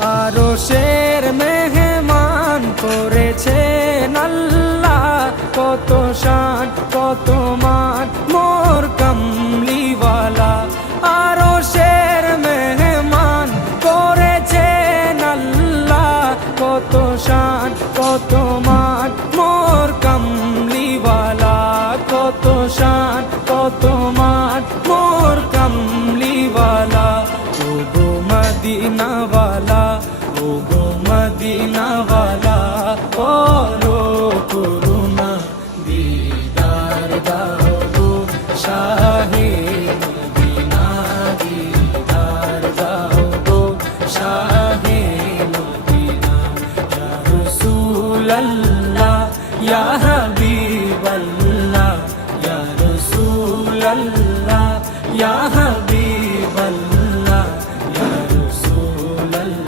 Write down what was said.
আরশের মেহমান করেছেন আল্লাহ, কত শান কত মান মোর কামলিওয়ালা। আরশের মেহমান করেছেন আল্লাহ, কত শান কত মান মোর কামলিওয়ালা, কত শান কত মান মোর কামলিওয়ালা। ও গো মদিনাওয়ালা, ও গো মদিনাওয়ালা, ও